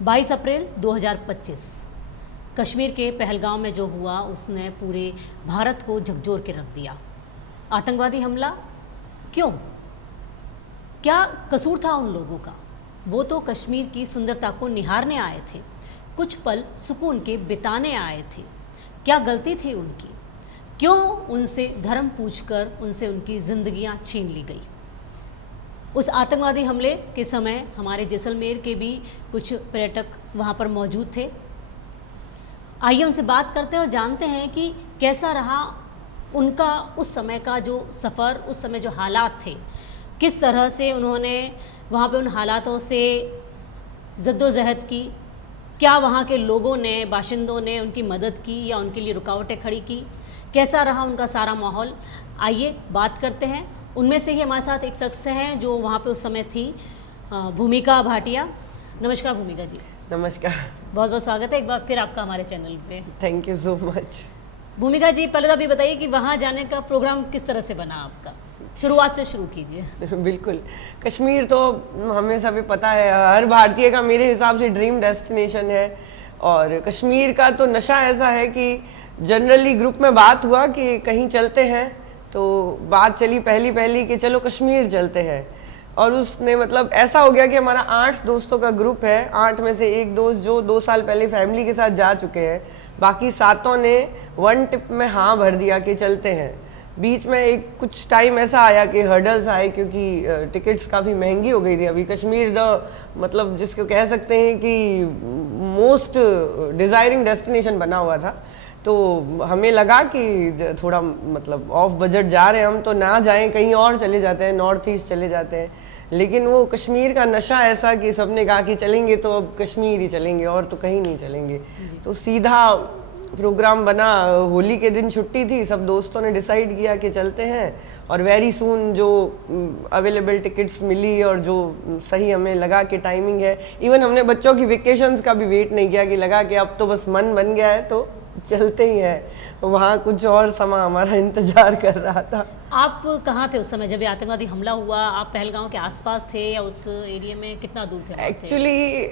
22 अप्रैल 2025 कश्मीर के पहलगाम में जो हुआ उसने पूरे भारत को झकझोर के रख दिया। आतंकवादी हमला क्यों? क्या कसूर था उन लोगों का? वो तो कश्मीर की सुंदरता को निहारने आए थे, कुछ पल सुकून के बिताने आए थे। क्या गलती थी उनकी? क्यों उनसे धर्म पूछकर उनसे उनकी जिंदगियां छीन ली गई? उस आतंकवादी हमले के समय हमारे जैसलमेर के भी कुछ पर्यटक वहाँ पर मौजूद थे। आइए उनसे बात करते हैं और जानते हैं कि कैसा रहा उनका उस समय का जो सफ़र, उस समय जो हालात थे, किस तरह से उन्होंने वहाँ पे उन हालातों से जद्दोजहद की, क्या वहाँ के लोगों ने, बाशिंदों ने उनकी मदद की या उनके लिए रुकावटें खड़ी की, कैसा रहा उनका सारा माहौल। आइए बात करते हैं। उनमें से ही हमारे साथ एक शख्स हैं जो वहाँ पे उस समय थी, भूमिका भाटिया। नमस्कार भूमिका जी। नमस्कार, बहुत बहुत स्वागत है एक बार फिर आपका हमारे चैनल पे। Thank you so much. भूमिका जी, पहले तो अभी बताइए कि वहाँ जाने का प्रोग्राम किस तरह से बना आपका? शुरुआत से शुरू कीजिए। बिल्कुल, कश्मीर तो हमें सभी पता है, हर भारतीय का मेरे हिसाब से ड्रीम डेस्टिनेशन है। और कश्मीर का तो नशा ऐसा है कि जनरली ग्रुप में बात हुआ कि कहीं चलते हैं, तो बात चली पहली कि चलो कश्मीर चलते हैं। और उसने मतलब ऐसा हो गया कि हमारा 8 दोस्तों का ग्रुप है। 8 में से एक दोस्त जो 2 साल पहले फैमिली के साथ जा चुके हैं, बाकी 7 ने वन टिप में हाँ भर दिया कि चलते हैं। बीच में एक कुछ टाइम ऐसा आया कि हर्डल्स आए, क्योंकि टिकट्स काफ़ी महंगी हो गई थी। अभी कश्मीर मतलब जिसको कह सकते हैं कि मोस्ट डिज़ायरिंग डेस्टिनेशन बना हुआ था। तो हमें लगा कि थोड़ा मतलब ऑफ बजट जा रहे हैं हम, तो ना जाएं, कहीं और चले जाते हैं, नॉर्थ ईस्ट चले जाते हैं। लेकिन वो कश्मीर का नशा ऐसा कि सबने कहा कि चलेंगे तो अब कश्मीर ही चलेंगे और तो कहीं नहीं चलेंगे। तो सीधा प्रोग्राम बना। होली के दिन छुट्टी थी, सब दोस्तों ने डिसाइड किया कि चलते हैं। और वेरी सून जो अवेलेबल टिकट्स मिली और जो सही हमें लगा कि टाइमिंग है, इवन हमने बच्चों की वेकेशंस का भी वेट नहीं किया कि लगा कि अब तो बस मन बन गया है तो चलते ही हैं। वहाँ कुछ और समा हमारा इंतजार कर रहा था। आप कहाँ थे उस समय जब ये आतंकवादी हमला हुआ? आप पहलगाम के आसपास थे या उस एरिया में? कितना दूर थे? एक्चुअली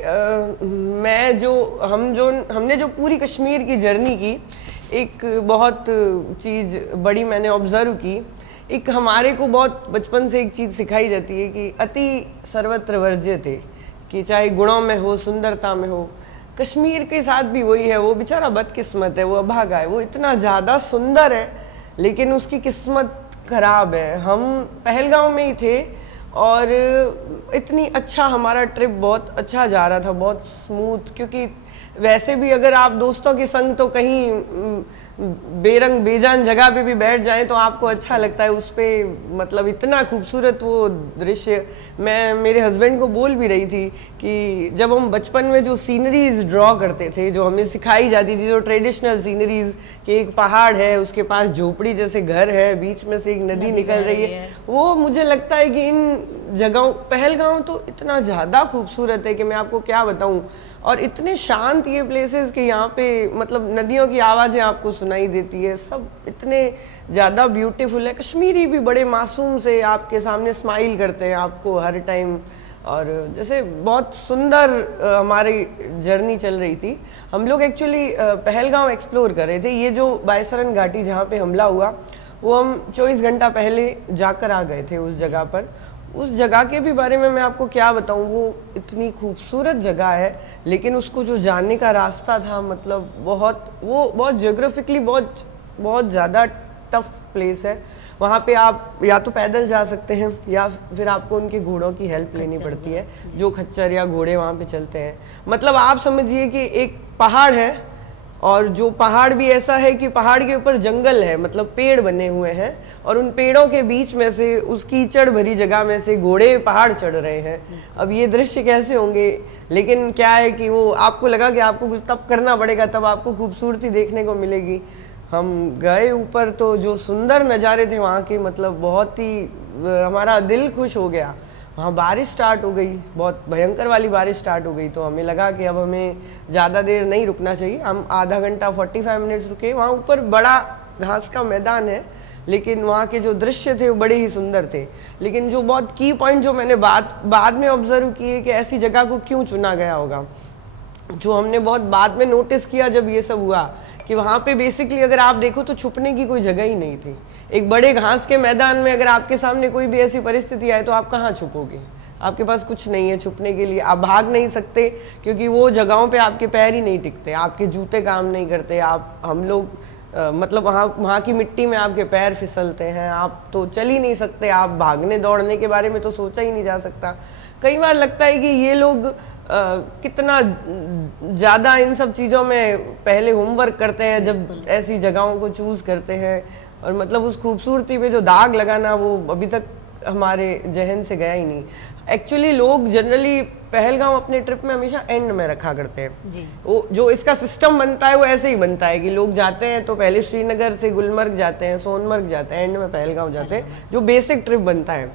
हमने जो पूरी कश्मीर की जर्नी की, एक बहुत चीज़ बड़ी मैंने ऑब्जर्व की। एक हमारे को बहुत बचपन से एक चीज़ सिखाई जाती है कि अति सर्वत्र वर्ज्यते, कि चाहे गुणों में हो, सुंदरता में हो। कश्मीर के साथ भी वही है। वो बेचारा बदकिस्मत है, वो अभागा है, वो इतना ज़्यादा सुंदर है लेकिन उसकी किस्मत खराब है। हम पहलगाम में ही थे और इतनी अच्छा हमारा ट्रिप बहुत अच्छा जा रहा था, बहुत स्मूथ। क्योंकि वैसे भी अगर आप दोस्तों के संग तो कहीं बेरंग बेजान जगह पे भी बैठ जाएं तो आपको अच्छा लगता है। उस पर मतलब इतना खूबसूरत वो दृश्य। मैं मेरे हस्बैंड को बोल भी रही थी कि जब हम बचपन में जो सीनरीज ड्रॉ करते थे, जो हमें सिखाई जाती थी, जो ट्रेडिशनल सीनरीज, कि एक पहाड़ है, उसके पास झोपड़ी जैसे घर है, बीच में से एक नदी निकल रही है, वो मुझे लगता है कि इन जगहों, पहलगाम तो इतना ज़्यादा खूबसूरत है कि मैं आपको क्या बताऊं। और इतने शांत ये प्लेसेस कि यहाँ पे मतलब नदियों की आवाज़ें आपको सुनाई देती है, सब इतने ज़्यादा ब्यूटीफुल है। कश्मीरी भी बड़े मासूम से आपके सामने स्माइल करते हैं आपको हर टाइम। और जैसे बहुत सुंदर हमारी जर्नी चल रही थी। हम लोग एक्चुअली पहलगाम एक्सप्लोर कर रहे थे। ये जो बायसरन घाटी जहाँ पे हमला हुआ, वो हम 24 घंटा पहले जाकर आ गए थे उस जगह पर। उस जगह के भी बारे में मैं आपको क्या बताऊं, वो इतनी खूबसूरत जगह है, लेकिन उसको जो जाने का रास्ता था, मतलब बहुत जियोग्राफिकली बहुत ज़्यादा टफ प्लेस है। वहाँ पे आप या तो पैदल जा सकते हैं या फिर आपको उनके घोड़ों की हेल्प लेनी पड़ती है, जो खच्चर या घोड़े वहाँ पे चलते हैं। मतलब आप समझिए कि एक पहाड़ है और जो पहाड़ भी ऐसा है कि पहाड़ के ऊपर जंगल है, मतलब पेड़ बने हुए हैं, और उन पेड़ों के बीच में से उस कीचड़ भरी जगह में से घोड़े पहाड़ चढ़ रहे हैं। अब ये दृश्य कैसे होंगे? लेकिन क्या है कि वो आपको लगा कि आपको कुछ तब करना पड़ेगा, तब आपको खूबसूरती देखने को मिलेगी। हम गए ऊपर तो जो सुंदर नज़ारे थे वहाँ के, मतलब बहुत ही हमारा दिल खुश हो गया। वहाँ बारिश स्टार्ट हो गई, बहुत भयंकर वाली बारिश स्टार्ट हो गई। तो हमें लगा कि अब हमें ज़्यादा देर नहीं रुकना चाहिए। हम आधा घंटा 45 मिनट्स रुके। वहाँ ऊपर बड़ा घास का मैदान है, लेकिन वहाँ के जो दृश्य थे वो बड़े ही सुंदर थे। लेकिन जो बहुत की पॉइंट जो मैंने बाद में ऑब्जर्व किए कि ऐसी जगह को क्यों चुना गया होगा। जो हमने बहुत बाद में नोटिस किया जब ये सब हुआ, कि वहाँ पे बेसिकली अगर आप देखो तो छुपने की कोई जगह ही नहीं थी। एक बड़े घास के मैदान में अगर आपके सामने कोई भी ऐसी परिस्थिति आए तो आप कहाँ छुपोगे? आपके पास कुछ नहीं है छुपने के लिए, आप भाग नहीं सकते, क्योंकि वो जगहों पे आपके पैर ही नहीं टिकते, आपके जूते काम नहीं करते, हम लोग मतलब वहाँ की मिट्टी में आपके पैर फिसलते हैं, आप तो चल ही नहीं सकते, आप भागने दौड़ने के बारे में तो सोचा ही नहीं जा सकता। कई बार लगता है कि ये लोग कितना ज़्यादा इन सब चीज़ों में पहले होमवर्क करते हैं जब ऐसी जगहों को चूज़ करते हैं, और मतलब उस खूबसूरती पे जो दाग लगाना वो अभी तक हमारे जहन से गया ही नहीं। एक्चुअली लोग जनरली पहलगाम अपने ट्रिप में हमेशा एंड में रखा करते हैं जी। वो जो इसका सिस्टम बनता है वो ऐसे ही बनता है कि लोग जाते हैं तो पहले श्रीनगर से गुलमर्ग जाते हैं, सोनमर्ग जाते हैं, एंड में पहलगाम जाते हैं, जो बेसिक ट्रिप बनता है।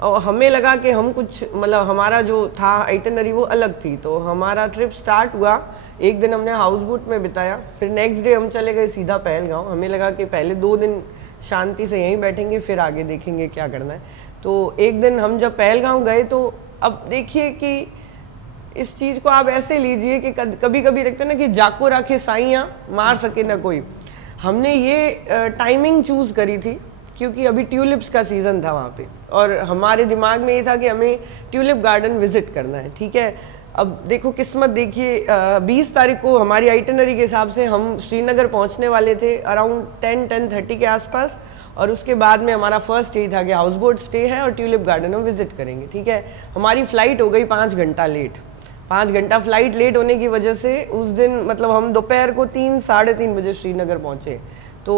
और हमें लगा कि हम कुछ मतलब हमारा जो था आइटनरी वो अलग थी, तो हमारा ट्रिप स्टार्ट हुआ, एक दिन हमने हाउस बोट में बिताया, फिर नेक्स्ट डे हम चले गए सीधा पहलगाम। हमें लगा कि पहले 2 दिन शांति से यहीं बैठेंगे, फिर आगे देखेंगे क्या करना है। तो एक दिन हम जब पहलगाम गए तो अब देखिए कि इस चीज़ को आप ऐसे लीजिए कि कभी कभी लगता है ना कि जाको रखे साइयाँ मार सके ना कोई। हमने ये टाइमिंग चूज़ करी थी क्योंकि अभी ट्यूलिप्स का सीज़न था वहाँ पे, और हमारे दिमाग में ये था कि हमें ट्यूलिप गार्डन विजिट करना है। ठीक है, अब देखो किस्मत देखिए, 20 तारीख को हमारी आइटनरी के हिसाब से हम श्रीनगर पहुँचने वाले थे अराउंड 10-10:30 के आसपास, और उसके बाद में हमारा फर्स्ट यही था कि हाउस बोट स्टे है और ट्यूलिप गार्डन हम विजिट करेंगे। ठीक है, हमारी फ़्लाइट हो गई 5 घंटा लेट। 5 घंटा फ्लाइट लेट होने की वजह से उस दिन मतलब हम दोपहर को 3-3:30 बजे श्रीनगर पहुँचे। तो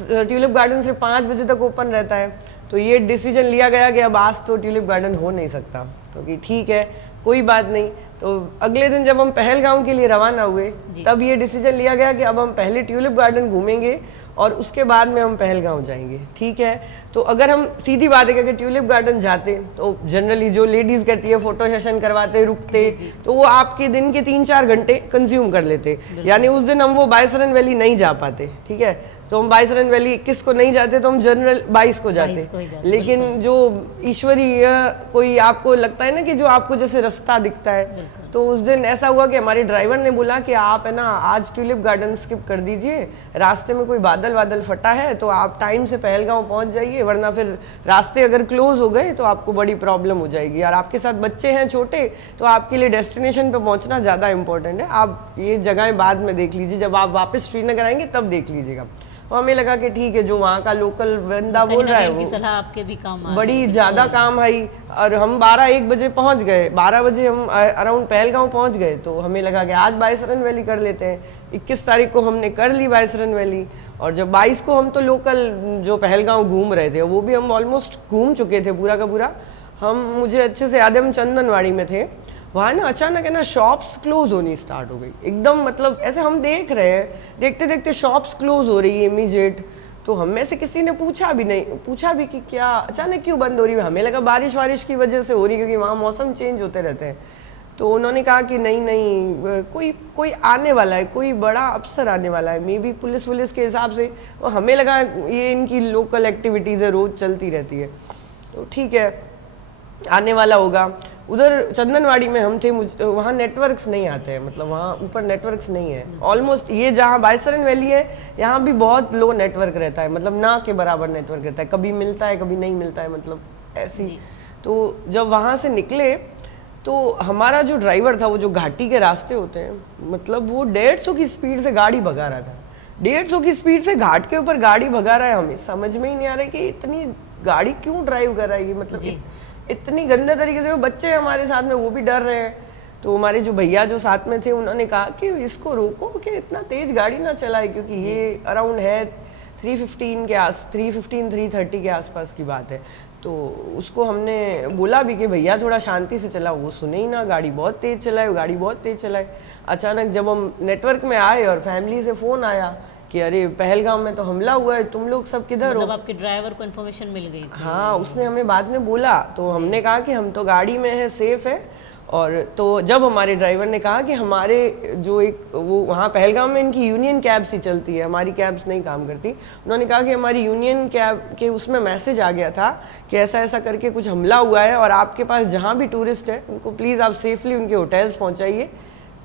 ट्यूलिप गार्डन सिर्फ 5 बजे तक ओपन रहता है, तो ये डिसीजन लिया गया कि अब आज तो ट्यूलिप गार्डन हो नहीं सकता, क्योंकि ठीक है कोई बात नहीं। तो अगले दिन जब हम पहलगाम के लिए रवाना हुए तब ये डिसीजन लिया गया कि अब हम पहले ट्यूलिप गार्डन घूमेंगे और उसके बाद में हम पहलगाम जाएंगे। ठीक है, तो अगर हम सीधी बात है कि अगर ट्यूलिप गार्डन जाते तो जनरली जो लेडीज़ करती है फ़ोटो सेशन करवाते रुकते, तो वो आपके दिन के 3-4 घंटे कंज्यूम कर लेते, यानी उस दिन हम वो बायसरन वैली नहीं जा पाते। ठीक है, तो हम बायसरन वैली 21 को नहीं जाते, तो हम जनरल 22 को जाते। लेकिन जो ईश्वरीय कोई आपको लगता है ना कि जो आपको जैसे रास्ता दिखता है, तो उस दिन ऐसा हुआ कि हमारे ड्राइवर ने बोला कि आप है ना आज ट्यूलिप गार्डन स्किप कर दीजिए, रास्ते में कोई बादल फटा है तो आप टाइम से पहलगाम पहुंच जाइए, वरना फिर रास्ते अगर क्लोज हो गए तो आपको बड़ी प्रॉब्लम हो जाएगी, और आपके साथ बच्चे हैं छोटे तो आपके लिए डेस्टिनेशन पे पहुंचना ज़्यादा इंपॉर्टेंट है। आप ये जगहें बाद में देख लीजिए, जब आप वापस श्रीनगर आएंगे तब देख लीजिएगा। तो हमें लगा कि ठीक है, जो वहाँ का लोकल बंदा बोल रहा है वो सलाह आपके भी काम बड़ी ज़्यादा काम आई। और हम 12-1 बजे पहुँच गए, 12 बजे हम अराउंड पहलगाम पहुँच गए, तो हमें लगा कि आज बायसरन वैली कर लेते हैं। 21 तारीख को हमने कर ली बायसरन वैली, और जब 22 को हम तो लोकल जो पहलगाम घूम रहे थे वो भी हम ऑलमोस्ट घूम चुके थे पूरा का पूरा। मुझे अच्छे से याद है, हम चंदनवाड़ी में थे, वहाँ ना अचानक है ना शॉप्स क्लोज होनी स्टार्ट हो गई एकदम, मतलब ऐसे हम देख रहे हैं, देखते देखते शॉप्स क्लोज हो रही है इमीडिएट। तो हम में से किसी ने पूछा भी कि क्या अचानक क्यों बंद हो रही है। हमें लगा बारिश की वजह से हो रही है, क्योंकि वहाँ मौसम चेंज होते रहते हैं। तो उन्होंने कहा कि नहीं कोई आने वाला है, कोई बड़ा अफसर आने वाला है, मे बी पुलिस के हिसाब से। और हमें लगा ये इनकी लोकल एक्टिविटीज़ है, रोज़ चलती रहती है, तो ठीक है आने वाला होगा। उधर चंदनवाड़ी में हम थे, वहाँ नेटवर्क्स नहीं आते हैं, मतलब वहाँ ऊपर नेटवर्क्स नहीं है ऑलमोस्ट। ये जहाँ बायसरन वैली है यहाँ भी बहुत लो नेटवर्क रहता है, मतलब ना के बराबर नेटवर्क रहता है, कभी मिलता है कभी नहीं मिलता है, मतलब ऐसी। तो जब वहाँ से निकले तो हमारा जो ड्राइवर था, वो जो घाटी के रास्ते होते हैं, मतलब वो 150 की स्पीड से गाड़ी भगा रहा था। 150 की स्पीड से घाट के ऊपर गाड़ी भगा रहा है। हमें समझ में ही नहीं आ रहा है कि इतनी गाड़ी क्यों ड्राइव कर रहा है, मतलब इतनी गंदे तरीके से। वो बच्चे हमारे साथ में, वो भी डर रहे हैं। तो हमारे जो भैया जो साथ में थे उन्होंने कहा कि इसको रोको कि इतना तेज़ गाड़ी ना चलाए, क्योंकि ये अराउंड है 3:30 के आसपास की बात है। तो उसको हमने बोला भी कि भैया थोड़ा शांति से चलाओ, वो सुने ही ना, गाड़ी बहुत तेज़ चलाए। अचानक जब हम नेटवर्क में आए और फैमिली से फ़ोन आया कि अरे पहलगाम में तो हमला हुआ है, तुम लोग सब किधर हो। मतलब आपके ड्राइवर को इन्फॉर्मेशन मिल गई थी? हाँ, उसने हमें बाद में बोला, तो हमने कहा कि हम तो गाड़ी में है, सेफ है। और तो जब हमारे ड्राइवर ने कहा कि हमारे जो एक वो वहाँ पहलगाम में इनकी यूनियन कैब्स ही चलती है, हमारी कैब्स नहीं काम करती, उन्होंने कहा कि हमारी यूनियन कैब के उसमें मैसेज आ गया था कि ऐसा करके कुछ हमला हुआ है, और आपके पास जहाँ भी टूरिस्ट है उनको प्लीज़ आप सेफली उनके होटल्स पहुँचाइए,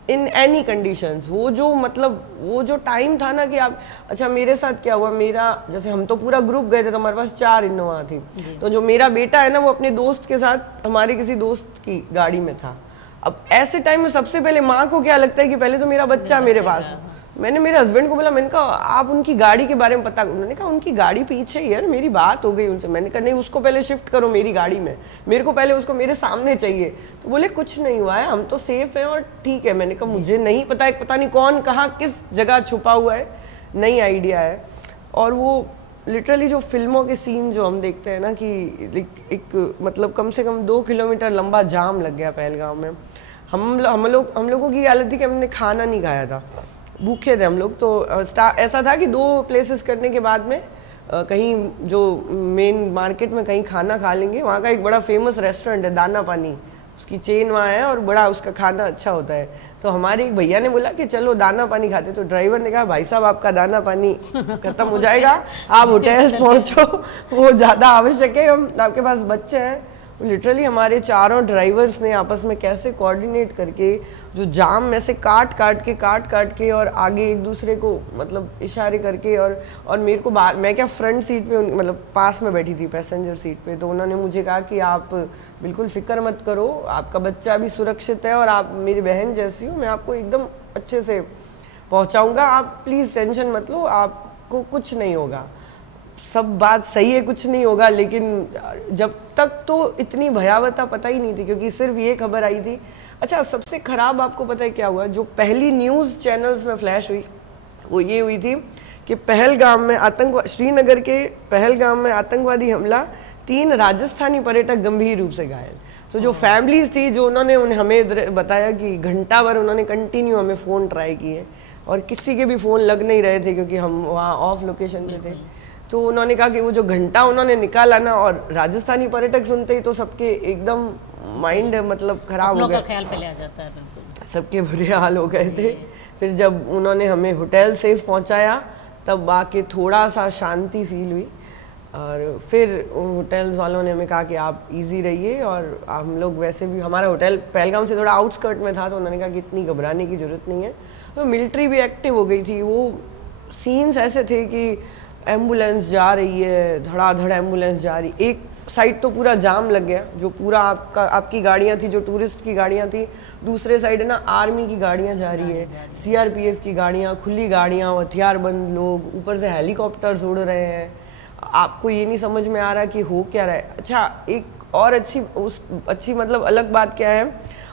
इन एनी कंडीशंस। वो जो मतलब वो जो टाइम था ना कि आप, अच्छा मेरे साथ क्या हुआ, मेरा जैसे हम तो पूरा ग्रुप गए थे तो हमारे पास 4 इनोवा थी, तो जो मेरा बेटा है ना वो अपने दोस्त के साथ हमारे किसी दोस्त की गाड़ी में था। अब ऐसे टाइम में सबसे पहले माँ को क्या लगता है कि पहले तो मेरा बच्चा मेरे पास हो। मैंने मेरे हस्बैंड को बोला, मैंने कहा आप उनकी गाड़ी के बारे में पता, उन्होंने कहा उनकी गाड़ी पीछे ही है, मेरी बात हो गई उनसे। मैंने कहा नहीं, उसको पहले शिफ्ट करो मेरी गाड़ी में, मेरे को पहले उसको मेरे सामने चाहिए। तो बोले कुछ नहीं हुआ है, हम तो सेफ हैं और ठीक है। मैंने कहा मुझे नहीं पता है, पता नहीं कौन कहाँ किस जगह छुपा हुआ है, नहीं आइडिया है। और वो लिटरली जो फिल्मों के सीन जो हम देखते हैं ना कि एक मतलब कम से कम 2 किलोमीटर लंबा जाम लग गया पहलगाम में। हम लोगों की हालत थी कि हमने खाना नहीं खाया था, भूखे थे हम लोग। तो ऐसा था कि 2 प्लेसेस करने के बाद में कहीं जो मेन मार्केट में कहीं खाना खा लेंगे। वहाँ का एक बड़ा फेमस रेस्टोरेंट है दाना पानी, उसकी चेन वहाँ है और बड़ा उसका खाना अच्छा होता है। तो हमारे एक भैया ने बोला कि चलो दाना पानी खाते। तो ड्राइवर ने कहा भाई साहब आपका दाना पानी खत्म हो जाएगा, आप होटल्स पहुँचो, वो ज़्यादा आवश्यक है, हम आपके पास बच्चे हैं। लिटरली हमारे चारों ड्राइवर्स ने आपस में कैसे कोऑर्डिनेट करके जो जाम में से काट काट के और आगे एक दूसरे को मतलब इशारे करके और मेरे को बाहर, मैं क्या फ्रंट सीट पे मतलब पास में बैठी थी पैसेंजर सीट पे। तो उन्होंने मुझे कहा कि आप बिल्कुल फिक्र मत करो, आपका बच्चा भी सुरक्षित है और आप मेरी बहन जैसी हो, मैं आपको एकदम अच्छे से पहुंचाऊंगा, आप प्लीज़ टेंशन मत लो, आपको कुछ नहीं होगा। सब बात सही है, कुछ नहीं होगा, लेकिन जब तक तो इतनी भयावहता पता ही नहीं थी, क्योंकि सिर्फ ये खबर आई थी। अच्छा सबसे खराब आपको पता है क्या हुआ, जो पहली न्यूज़ चैनल्स में फ्लैश हुई वो ये हुई थी कि पहलगाम में श्रीनगर के पहलगाम में आतंकवादी हमला, 3 राजस्थानी पर्यटक गंभीर रूप से घायल। तो जो फैमिलीज थी जो उन्होंने हमें बताया कि घंटा भर उन्होंने कंटिन्यू हमें फ़ोन ट्राई किए और किसी के भी फ़ोन लग नहीं रहे थे क्योंकि हम वहाँ ऑफ लोकेशन पे थे। तो उन्होंने कहा कि वो जो घंटा उन्होंने निकाला ना, और राजस्थानी पर्यटक सुनते ही तो सबके एकदम माइंड मतलब खराब हो गया, ख्याल पहले आ जाता है, बिल्कुल सबके बुरे हाल हो गए थे। फिर जब उन्होंने हमें होटल सेफ पहुंचाया तब आके थोड़ा सा शांति फील हुई। और फिर होटल्स वालों ने हमें कहा कि आप इजी रहिए, और हम लोग वैसे भी हमारा होटल पहलगाम से थोड़ा आउटस्कर्ट में था, तो उन्होंने कहा कि इतनी घबराने की ज़रूरत नहीं है। तो मिलिट्री भी एक्टिव हो गई थी। वो सीन्स ऐसे थे कि एम्बुलेंस जा रही है, धड़ाधड़ एम्बुलेंस जा रही, एक साइड तो पूरा जाम लग गया, जो पूरा आपकी गाड़ियाँ थी जो टूरिस्ट की गाड़ियाँ थी, दूसरे साइड है ना आर्मी की गाड़ियाँ जा रही है, सीआरपीएफ की गाड़ियाँ, खुली गाड़ियाँ, हथियारबंद लोग, ऊपर से हेलीकॉप्टर्स उड़ रहे हैं। आपको ये नहीं समझ में आ रहा कि हो क्या रहा है। अच्छा एक और अच्छी मतलब अलग बात क्या है,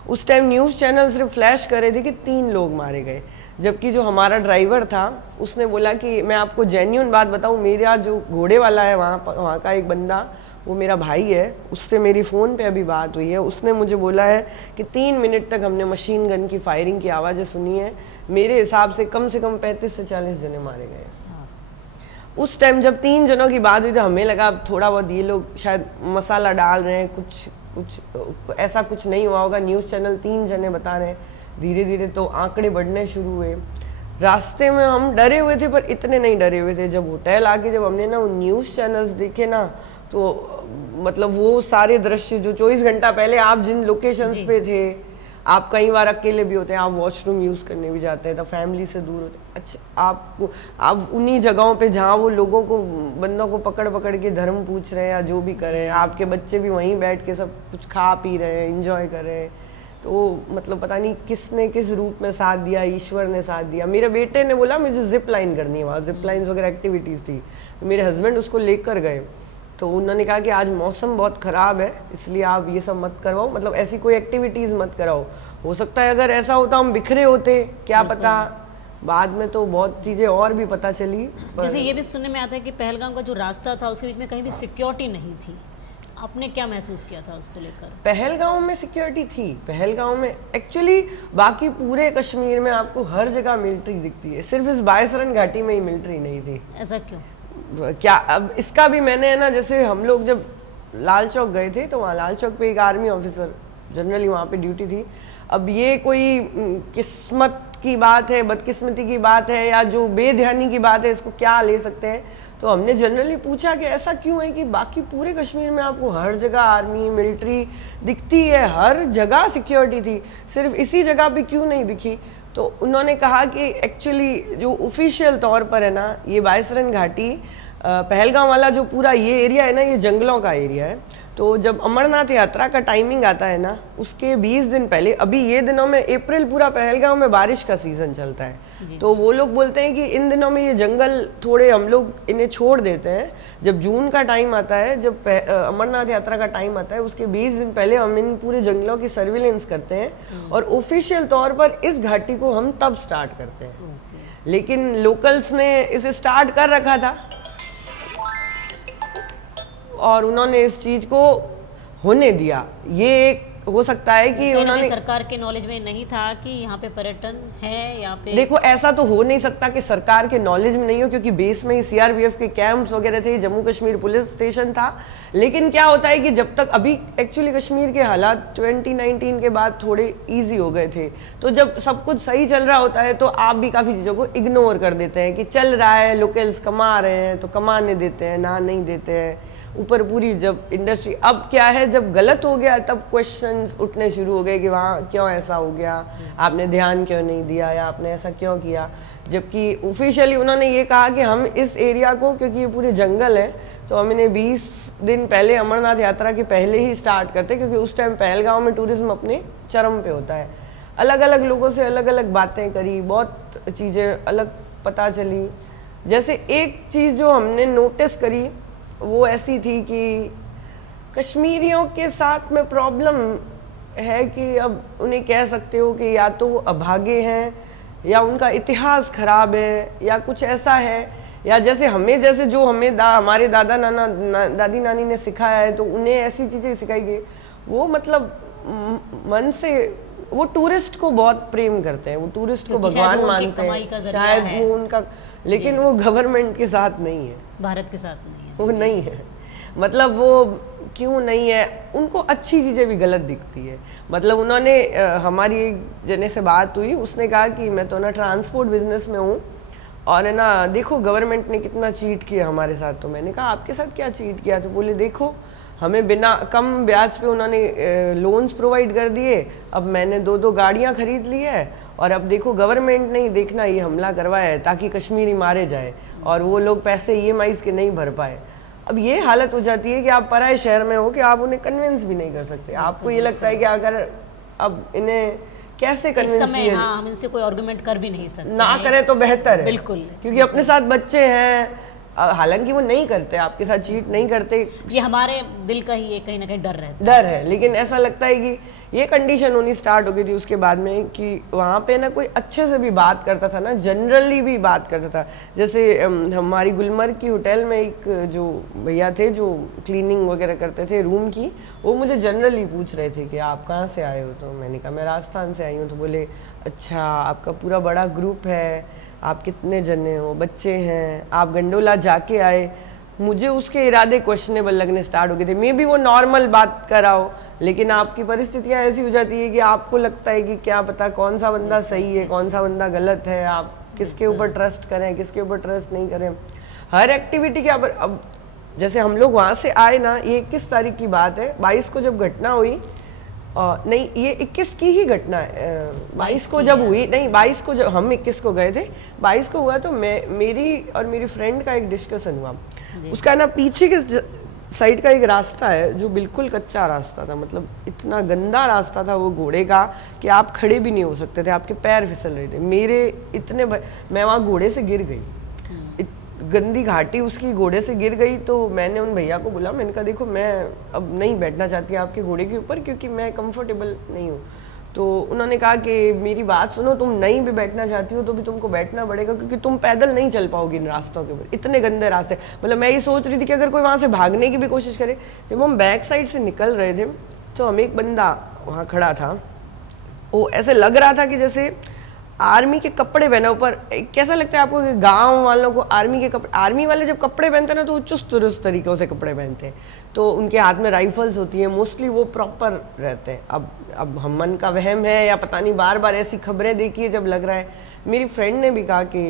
उस टाइम न्यूज़ चैनल सिर्फ फ्लैश कर रहे थे कि 3 लोग मारे गए, जबकि जो हमारा ड्राइवर था उसने बोला कि मैं आपको जेन्युइन बात बताऊं, मेरा जो घोड़े वाला है वहाँ का एक बंदा, वो मेरा भाई है, उससे मेरी फ़ोन पे अभी बात हुई है, उसने मुझे बोला है कि 3 मिनट तक हमने मशीन गन की फायरिंग की आवाज़ें सुनी है। मेरे हिसाब से कम 35 से 40 जने मारे गए। उस टाइम जब 3 जनों की बात हुई तो हमें लगा अब थोड़ा बहुत ये लोग शायद मसाला डाल रहे हैं, कुछ ऐसा कुछ नहीं हुआ होगा। न्यूज़ चैनल 3 जने बता रहे हैं। धीरे धीरे तो आंकड़े बढ़ने शुरू हुए। रास्ते में हम डरे हुए थे पर इतने नहीं डरे हुए थे। जब होटल आके जब हमने ना वो न्यूज़ चैनल्स देखे ना, तो मतलब वो सारे दृश्य जो 24 घंटा पहले आप जिन लोकेशंस पे थे, आप कई बार अकेले भी होते हैं, आप वॉशरूम यूज़ करने भी जाते हैं, तब फैमिली से दूर होते हैं। अच्छा आप उन्हीं जगहों पे जहाँ वो लोगों को बंदों को पकड़ के धर्म पूछ रहे हैं या जो भी कर रहे हैं, आपके बच्चे भी वहीं बैठ के सब कुछ खा पी रहे हैं, इंजॉय कर रहे हैं। तो मतलब पता नहीं किसने किस रूप में साथ दिया, ईश्वर ने साथ दिया। मेरे बेटे ने बोला मुझे जिप लाइन करनी है, वहाँ जिप लाइन्स वगैरह एक्टिविटीज़ थी, तो मेरे हस्बैंड उसको लेकर गए। तो उन्होंने कहा कि आज मौसम बहुत ख़राब है, इसलिए आप ये सब मत करवाओ, मतलब ऐसी कोई एक्टिविटीज़ मत कराओ। हो सकता है अगर ऐसा होता हम बिखरे होते, क्या पता। बाद में तो बहुत चीज़ें और भी पता चली। जैसे ये भी सुनने में आता है कि पहलगाम का जो रास्ता था उसके बीच में कहीं भी सिक्योरिटी नहीं थी, आपने क्या महसूस किया था उसको लेकर? पहलगाम में सिक्योरिटी थी। पहलगाम में एक्चुअली बाकी पूरे कश्मीर में आपको हर जगह मिलिट्री दिखती है, सिर्फ इस बायसरन घाटी में ही मिलिट्री नहीं थी। ऐसा क्यों? क्या अब इसका भी मैंने है ना, जैसे हम लोग जब लाल चौक गए थे तो वहाँ लाल चौक पे एक आर्मी ऑफिसर जनरली वहाँ पे ड्यूटी थी। अब ये कोई किस्मत की बात है, बदकिस्मती की बात है, या जो बेध्यानी की बात है, इसको क्या ले सकते हैं। तो हमने जनरली पूछा कि ऐसा क्यों है कि बाकी पूरे कश्मीर में आपको हर जगह आर्मी मिलिट्री दिखती है, हर जगह सिक्योरिटी थी, सिर्फ इसी जगह पे क्यों नहीं दिखी। तो उन्होंने कहा कि एक्चुअली जो ऑफिशियल तौर पर है ना, ये बाईसरन घाटी पहलगाम वाला जो पूरा ये एरिया है ना, ये जंगलों का एरिया है। तो जब अमरनाथ यात्रा का टाइमिंग आता है ना, उसके 20 दिन पहले, अभी ये दिनों में अप्रैल पूरा पहलगाम में बारिश का सीज़न चलता है, तो वो लोग बोलते हैं कि इन दिनों में ये जंगल थोड़े हम लोग इन्हें छोड़ देते हैं। जब जून का टाइम आता है, जब अमरनाथ यात्रा का टाइम आता है, उसके 20 दिन पहले हम इन पूरे जंगलों की सर्विलेंस करते हैं और ऑफिशियल तौर पर इस घाटी को हम तब स्टार्ट करते हैं। लेकिन लोकल्स ने इसे स्टार्ट कर रखा था और उन्होंने इस चीज को होने दिया। ये एक हो सकता है कि उन्होंने सरकार के नॉलेज में नहीं था कि यहाँ पे पर्यटन है या पे। देखो, ऐसा तो हो नहीं सकता कि सरकार के नॉलेज में नहीं हो, क्योंकि बेस में ही सीआरपीएफ के कैंप्स वगैरह थे, जम्मू कश्मीर पुलिस स्टेशन था। लेकिन क्या होता है कि जब तक अभी एक्चुअली कश्मीर के हालात 2019 के बाद थोड़े इजी हो गए थे, तो जब सब कुछ सही चल रहा होता है तो आप भी काफ़ी चीज़ों को इग्नोर कर देते हैं कि चल रहा है, लोकल्स कमा रहे हैं तो कमाने देते हैं, ना नहीं देते हैं। ऊपर पूरी जब इंडस्ट्री, अब क्या है, जब गलत हो गया तब क्वेश्चंस उठने शुरू हो गए कि वहाँ क्यों ऐसा हो गया, आपने ध्यान क्यों नहीं दिया, या आपने ऐसा क्यों किया। जबकि ऑफिशियली उन्होंने ये कहा कि हम इस एरिया को, क्योंकि ये पूरे जंगल है, तो हम इन्हें 20 दिन पहले अमरनाथ यात्रा के पहले ही स्टार्ट करते, क्योंकि उस टाइम पहलगांव में टूरिज्म अपने चरम पे होता है। अलग अलग लोगों से अलग अलग बातें करी, बहुत चीज़ें अलग पता चली। जैसे एक चीज़ जो हमने नोटिस करी वो ऐसी थी कि कश्मीरियों के साथ में प्रॉब्लम है कि अब उन्हें कह सकते हो कि या तो वो अभागे हैं, या उनका इतिहास खराब है, या कुछ ऐसा है, या जैसे हमें, जैसे जो हमें हमारे दादा नाना दादी नानी ने सिखाया है, तो उन्हें ऐसी चीज़ें सिखाई गई। वो मतलब मन से वो टूरिस्ट को बहुत प्रेम करते हैं, वो टूरिस्ट को भगवान मानते हैं, शायद वो उनका, लेकिन वो गवर्नमेंट के साथ नहीं है, भारत के साथ नहीं है, वो नहीं है। मतलब वो क्यों नहीं है, उनको अच्छी चीज़ें भी गलत दिखती है। मतलब उन्होंने हमारी एक जने से बात हुई, उसने कहा कि मैं तो ना ट्रांसपोर्ट बिजनेस में हूँ और है ना, देखो गवर्नमेंट ने कितना चीट किया हमारे साथ। तो मैंने कहा आपके साथ क्या चीट किया? तो बोले देखो, हमें बिना कम ब्याज पे उन्होंने लोन्स प्रोवाइड कर दिए, अब मैंने 2-2 गाड़ियाँ खरीद ली है, और अब देखो गवर्नमेंट ने ही देखना ये हमला करवाया है ताकि कश्मीरी मारे जाए और वो लोग पैसे EMIs के नहीं भर पाए। अब ये हालत हो जाती है कि आप पराए शहर में हो कि आप उन्हें कन्विंस भी नहीं कर सकते। आपको ये लगता है कि अगर अब इन्हें कैसे कन्विंस किया, हाँ, हम इनसे कोई आर्गुमेंट कर भी नहीं सकते, ना करें तो बेहतर है, बिल्कुल, क्योंकि अपने साथ बच्चे हैं। हालांकि वो नहीं करते, आपके साथ चीट नहीं करते, ये हमारे दिल का ही कहीं ना कहीं डर है। लेकिन ऐसा लगता है कि ये कंडीशन होनी स्टार्ट हो गई थी उसके बाद में कि वहाँ पे ना कोई अच्छे से भी बात करता था ना, जनरली भी बात करता था। जैसे हमारी गुलमर्ग की होटल में एक जो भैया थे जो क्लीनिंग वगैरह करते थे रूम की, वो मुझे जनरली पूछ रहे थे कि आप कहाँ से आए हो? तो मैंने कहा मैं राजस्थान से आई हूँ। तो बोले अच्छा, आपका पूरा बड़ा ग्रुप है, आप कितने जने हो, बच्चे हैं, आप गंडोला जाके आए? मुझे उसके इरादे क्वेश्चनेबल लगने स्टार्ट हो गए थे। मे बी वो नॉर्मल बात कर रहा हो, लेकिन आपकी परिस्थितियाँ ऐसी हो जाती है कि आपको लगता है कि क्या पता कौन सा बंदा सही है, कौन सा बंदा गलत है, आप किसके ऊपर ट्रस्ट करें, किसके ऊपर ट्रस्ट नहीं करें। हर एक्टिविटी के अब जैसे हम लोग वहाँ से आए ना, ये 21 तारीख की बात है, 22 को जब घटना हुई, नहीं ये 21 की ही घटना है, 22 को जब हुई, नहीं 22 को जब हम 21 को गए थे, 22 को हुआ, तो मेरी और मेरी फ्रेंड का एक डिस्कशन हुआ। उसका ना पीछे के साइड का एक रास्ता है जो बिल्कुल कच्चा रास्ता था, मतलब इतना गंदा रास्ता था वो घोड़े का कि आप खड़े भी नहीं हो सकते थे, आपके पैर फिसल रहे थे। मैं वहाँ घोड़े से गिर गई, गंदी घाटी उसकी, घोड़े से गिर गई। तो मैंने उन भैया को बोला, मैंने कहा देखो मैं अब नहीं बैठना चाहती आपके घोड़े के ऊपर, क्योंकि मैं कंफर्टेबल नहीं हूँ। तो उन्होंने कहा कि मेरी बात सुनो, तुम नहीं भी बैठना चाहती हो तो भी तुमको बैठना पड़ेगा, क्योंकि तुम पैदल नहीं चल पाओगी इन रास्तों के ऊपर, इतने गंदे रास्ते। मतलब मैं ये सोच रही थी कि अगर कोई वहाँ से भागने की भी कोशिश करे। जब हम बैक साइड से निकल रहे थे तो हमें एक बंदा वहाँ खड़ा था, वो ऐसे लग रहा था कि जैसे आर्मी के कपड़े पहना ऊपर, कैसा लगता है आपको कि गांव वालों को आर्मी के कपड़े, आर्मी वाले जब कपड़े पहनते हैं ना तो वो चुस्त दुरुस्त तरीक़ों से कपड़े पहनते हैं, तो उनके हाथ में राइफल्स होती हैं, मोस्टली वो प्रॉपर रहते हैं। अब हम मन का वहम है या पता नहीं, बार बार ऐसी खबरें देखी है जब लग रहा है। मेरी फ्रेंड ने भी कहा कि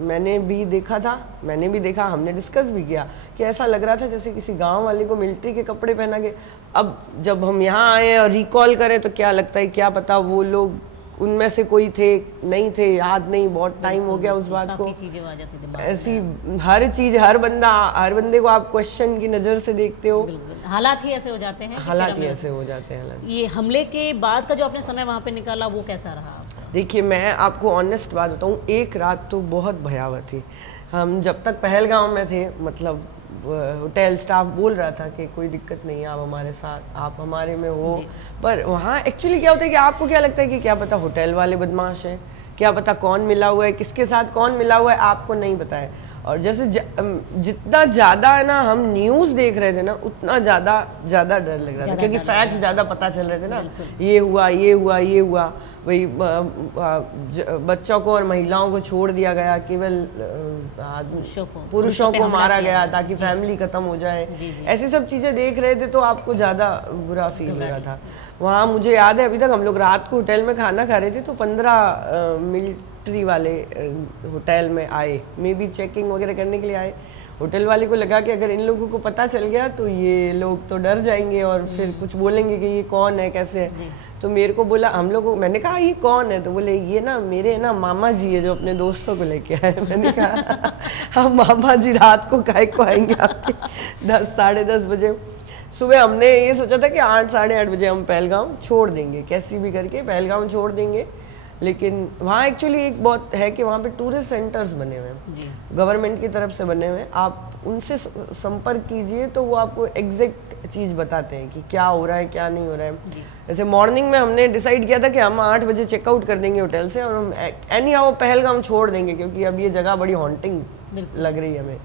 मैंने भी देखा था, मैंने भी देखा, हमने डिस्कस भी किया कि ऐसा लग रहा था जैसे किसी गांव वाले को मिलिट्री के कपड़े पहना के। अब जब हम यहाँ आए और रिकॉल करें तो क्या लगता है, क्या पता वो लोग उनमें से कोई थे, नहीं थे, याद नहीं, बहुत टाइम हो गया उस बात को। चीजें आ जाती दिमाग में। ऐसी हर चीज, हर बंदे को आप क्वेश्चन की नज़र से देखते हो। हालात ही ऐसे हो जाते हैं, हालात ही ऐसे हो जाते हैं। ये हमले के बाद का जो आपने समय वहाँ पे निकाला वो कैसा रहा आपका? देखिए, मैं आपको ऑनेस्ट बात बताऊँ, एक रात तो बहुत भयावह थी। हम जब तक पहलगाम में थे, मतलब होटल स्टाफ बोल रहा था कि कोई दिक्कत नहीं है, आप हमारे साथ, आप हमारे में हो, पर वहाँ एक्चुअली क्या होता है कि आपको क्या लगता है कि क्या पता होटल वाले बदमाश हैं, क्या पता कौन मिला हुआ है, किसके साथ कौन मिला हुआ है, आपको नहीं पता है। और जैसे जितना ज़्यादा है ना हम न्यूज़ देख रहे थे ना, उतना ज़्यादा डर लग रहा था, क्योंकि फैक्ट्स ज़्यादा पता चल रहे थे ना, ये हुआ, ये हुआ, ये हुआ। वही बच्चों को और महिलाओं को छोड़ दिया गया, केवल पुरुषों को मारा गया ताकि फैमिली खत्म हो जाए। ऐसी सब चीज़ें देख रहे थे तो आपको ज़्यादा बुरा फील हो रहा था। वहाँ मुझे याद है, अभी तक हम लोग रात को होटल में खाना खा रहे थे तो 15 मिलिट्री वाले होटल में आए, मे बी चेकिंग वगैरह करने के लिए आए। होटल वाले को लगा कि अगर इन लोगों को पता चल गया तो ये लोग तो डर जाएंगे और फिर कुछ बोलेंगे कि ये कौन है, कैसे है। तो मेरे को बोला, हम लोग को, मैंने कहा ये कौन है, तो बोले ये ना मेरे ना मामा जी है जो अपने दोस्तों को लेके आए। मैंने कहा हम मामा जी रात को काहे को आएंगे आपके 10 साढ़े 10 बजे। सुबह हमने ये सोचा था कि 8 साढ़े 8 बजे हम पहलगाम छोड़ देंगे, कैसी भी करके पहलगाम छोड़ देंगे। लेकिन वहाँ एक्चुअली एक बहुत है कि वहाँ पे टूरिस्ट सेंटर्स बने हुए हैं, गवर्नमेंट की तरफ से बने हुए हैं। आप उनसे संपर्क कीजिए तो वो आपको एग्जैक्ट चीज़ बताते हैं कि क्या हो रहा है, क्या नहीं हो रहा है। जैसे मॉर्निंग में हमने डिसाइड किया था कि हम 8 बजे चेकआउट कर देंगे होटल से और हम एनी हाउ पहलगाम छोड़ देंगे, क्योंकि अब ये जगह बड़ी हॉन्टिंग लग रही है हमें।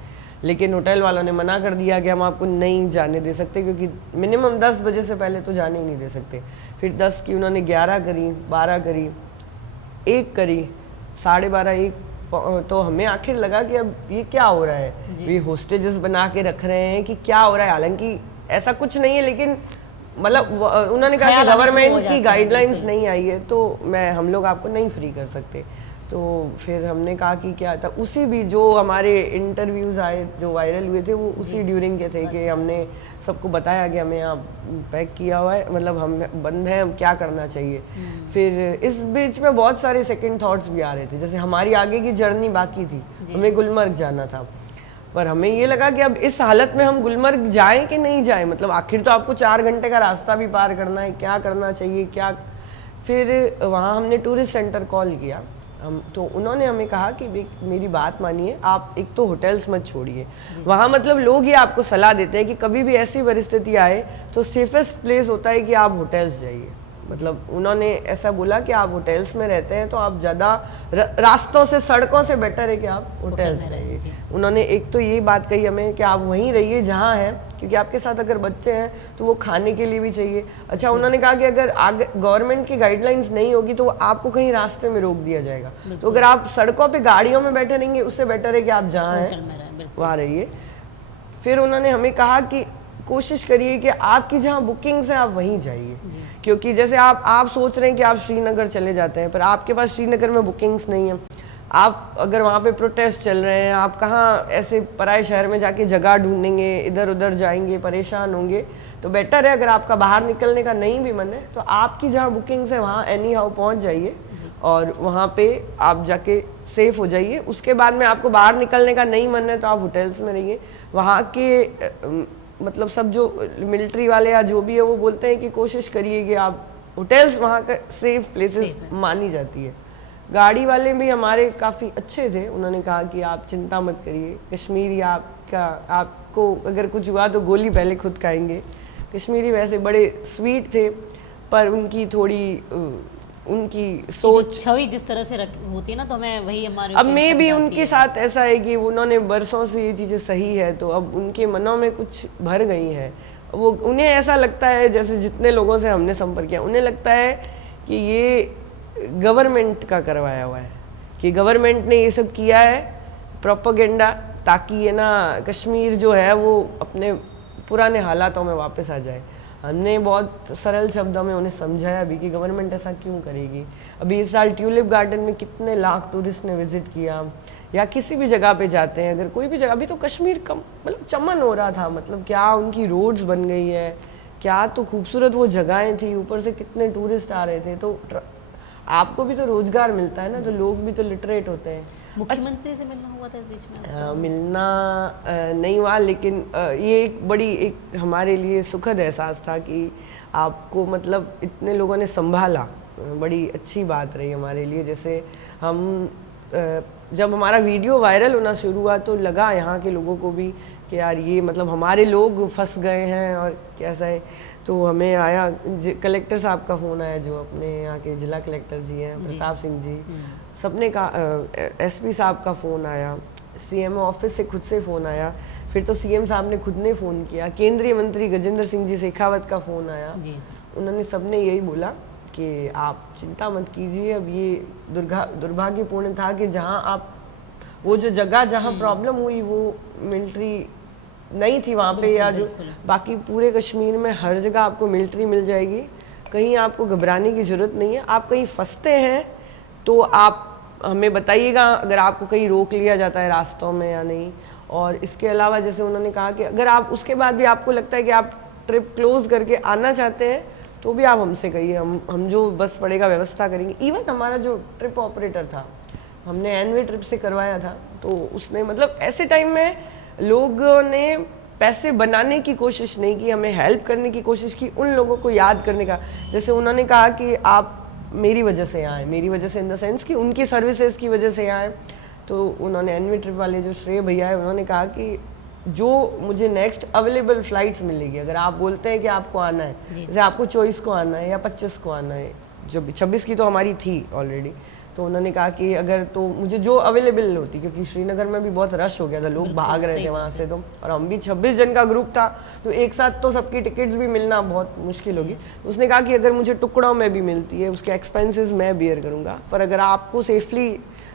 लेकिन होटल वालों ने मना कर दिया कि हम आपको नहीं जाने दे सकते, क्योंकि मिनिमम 10 बजे से पहले तो जाने ही नहीं दे सकते। फिर 10 की उन्होंने 11 करी, 12 करी, 1 करी, 12:30, 1, तो हमें आखिर लगा कि अब ये क्या हो रहा है, ये होस्टेजेस बना के रख रहे हैं कि क्या हो रहा है। हालांकि ऐसा कुछ नहीं है, लेकिन मतलब उन्होंने कहा कि गवर्नमेंट की गाइडलाइंस नहीं आई है तो हम लोग आपको नहीं फ्री कर सकते। तो फिर हमने कहा कि क्या था, उसी भी जो हमारे इंटरव्यूज़ आए जो वायरल हुए थे वो उसी ड्यूरिंग के थे कि हमने सबको बताया कि हमें यहाँ पैक किया हुआ है, मतलब हम बंद हैं, हम क्या करना चाहिए। फिर इस बीच में बहुत सारे सेकंड थॉट्स भी आ रहे थे, जैसे हमारी आगे की जर्नी बाकी थी, हमें गुलमर्ग जाना था, पर हमें ये लगा कि अब इस हालत में हम गुलमर्ग जाएं कि नहीं जाएं, मतलब आखिर तो आपको 4 घंटे का रास्ता भी पार करना है, क्या करना चाहिए क्या। फिर वहाँ हमने टूरिस्ट सेंटर कॉल किया, तो उन्होंने हमें कहा कि मेरी बात मानिए, आप एक तो होटल्स मत छोड़िए। वहाँ मतलब लोग ये आपको सलाह देते हैं कि कभी भी ऐसी परिस्थिति आए तो सेफेस्ट प्लेस होता है कि आप होटल्स जाइए। मतलब उन्होंने ऐसा बोला कि आप होटल्स में रहते हैं तो आप ज़्यादा रास्तों से, सड़कों से बेटर है कि आप होटल्स रहिए। उन्होंने एक तो ये बात कही हमें कि आप वहीं रहिए जहाँ हैं, क्योंकि आपके साथ अगर बच्चे हैं तो वो खाने के लिए भी चाहिए। अच्छा, उन्होंने कहा कि अगर आगे गवर्नमेंट की गाइडलाइंस नहीं होगी तो आपको कहीं रास्ते में रोक दिया जाएगा, तो अगर आप सड़कों पे गाड़ियों में बैठे रहेंगे उससे बेटर है कि आप जहाँ हैं वहाँ रहिए। फिर उन्होंने हमें कहा कि कोशिश करिए कि आपकी जहाँ बुकिंग्स हैं आप वहीं जाइए, क्योंकि जैसे आप सोच रहे हैं कि आप श्रीनगर चले जाते हैं, पर आपके पास श्रीनगर में बुकिंग्स नहीं है। आप अगर वहाँ पे प्रोटेस्ट चल रहे हैं, आप कहाँ ऐसे पराए शहर में जाके जगह ढूंढेंगे, इधर उधर जाएंगे, परेशान होंगे। तो बेटर है अगर आपका बाहर निकलने का नहीं भी मन है तो आपकी जहाँ बुकिंग्स है वहाँ एनी हाउ पहुँच जाइए और वहाँ पे आप जाके सेफ हो जाइए। उसके बाद में आपको बाहर निकलने का नहीं मन है तो आप होटल्स में रहिए। वहाँ के मतलब सब जो मिलिट्री वाले या जो भी है वो बोलते हैं कि कोशिश करिए कि आप होटल्स वहाँ का सेफ प्लेसेस मानी जाती है। गाड़ी वाले भी हमारे काफ़ी अच्छे थे, उन्होंने कहा कि आप चिंता मत करिए, कश्मीरी आपको अगर कुछ हुआ तो गोली पहले खुद खाएंगे। कश्मीरी वैसे बड़े स्वीट थे, पर उनकी थोड़ी उनकी सोच छवि जिस तरह से होती है ना, तो हमें वही हमारे अब मे भी उनके साथ ऐसा है कि उन्होंने बरसों से ये चीज़ें सही है तो अब उनके मनों में कुछ भर गई हैं। वो उन्हें ऐसा लगता है, जैसे जितने लोगों से हमने संपर्क किया उन्हें लगता है कि ये गवर्नमेंट का करवाया हुआ है कि गवर्नमेंट ने ये सब किया है प्रोपेगेंडा, ताकि ये ना कश्मीर जो है वो अपने पुराने हालातों में वापस आ जाए। हमने बहुत सरल शब्दों में उन्हें समझाया भी कि गवर्नमेंट ऐसा क्यों करेगी। अभी इस साल ट्यूलिप गार्डन में कितने लाख टूरिस्ट ने विजिट किया, या किसी भी जगह पे जाते हैं, अगर कोई भी जगह, अभी तो कश्मीर कम मतलब चमन हो रहा था, मतलब क्या उनकी रोड्स बन गई है, क्या तो खूबसूरत वो जगहें थी, ऊपर से कितने टूरिस्ट आ रहे थे। तो आपको भी तो रोजगार मिलता है ना, तो लोग भी तो लिटरेट होते हैं। मुख्यमंत्री से मिलना हुआ था इस बीच में? मिलना नहीं हुआ, लेकिन ये एक बड़ी एक हमारे लिए सुखद एहसास था कि आपको मतलब इतने लोगों ने संभाला, बड़ी अच्छी बात रही हमारे लिए। जैसे हम जब हमारा वीडियो वायरल होना शुरू हुआ तो लगा यहाँ के लोगों को भी कि यार ये मतलब हमारे लोग फंस गए हैं और कैसा है। तो हमें आया कलेक्टर साहब का फ़ोन आया, जो अपने यहाँ के जिला कलेक्टर जी हैं प्रताप सिंह जी, सबने का एसपी साहब का फ़ोन आया, सीएमओ ऑफिस से खुद से फ़ोन आया, फिर तो सीएम साहब ने खुद ने फ़ोन किया, केंद्रीय मंत्री गजेंद्र सिंह जी शेखावत का फ़ोन आया जी। उन्होंने सबने यही बोला कि आप चिंता मत कीजिए। अब ये दुर्भाग्यपूर्ण था कि जहाँ आप वो जो जगह जहाँ प्रॉब्लम हुई वो मिलिट्री नहीं थी वहाँ पे, या जो बाकी पूरे कश्मीर में हर जगह आपको मिलिट्री मिल जाएगी, कहीं आपको घबराने की ज़रूरत नहीं है। आप कहीं फंसते हैं तो आप हमें बताइएगा अगर आपको कहीं रोक लिया जाता है रास्तों में या नहीं। और इसके अलावा जैसे उन्होंने कहा कि अगर आप उसके बाद भी आपको लगता है कि आप ट्रिप क्लोज करके आना चाहते हैं तो भी आप हमसे कहिए, हम जो बस पड़ेगा व्यवस्था करेंगे। इवन हमारा जो ट्रिप ऑपरेटर था, हमने एनवे ट्रिप से करवाया था, तो उसने मतलब ऐसे टाइम में लोगों ने पैसे बनाने की कोशिश नहीं की, हमें हेल्प करने की कोशिश की, उन लोगों को याद करने का। जैसे उन्होंने कहा कि आप मेरी वजह से आए, मेरी वजह से इन द सेंस कि उनकी सर्विसेज की वजह से आए। तो उन्होंने एनवी ट्रिप वाले जो श्रेय भैया है, उन्होंने कहा कि जो मुझे नेक्स्ट अवेलेबल फ्लाइट्स मिलेगी, अगर आप बोलते हैं कि आपको आना है, जैसे आपको 24 को आना है या 25 को आना है, जब 26 की तो हमारी थी ऑलरेडी, तो उन्होंने कहा कि अगर तो मुझे जो अवेलेबल होती, क्योंकि श्रीनगर में भी बहुत रश हो गया था, लोग भाग रहे थे वहाँ से, तो और हम भी 26 जन का ग्रुप था, तो एक साथ तो सबकी टिकट्स भी मिलना बहुत मुश्किल होगी। तो उसने कहा कि अगर मुझे टुकड़ों में भी मिलती है, उसके एक्सपेंसेस मैं बियर करूँगा, पर अगर आपको सेफली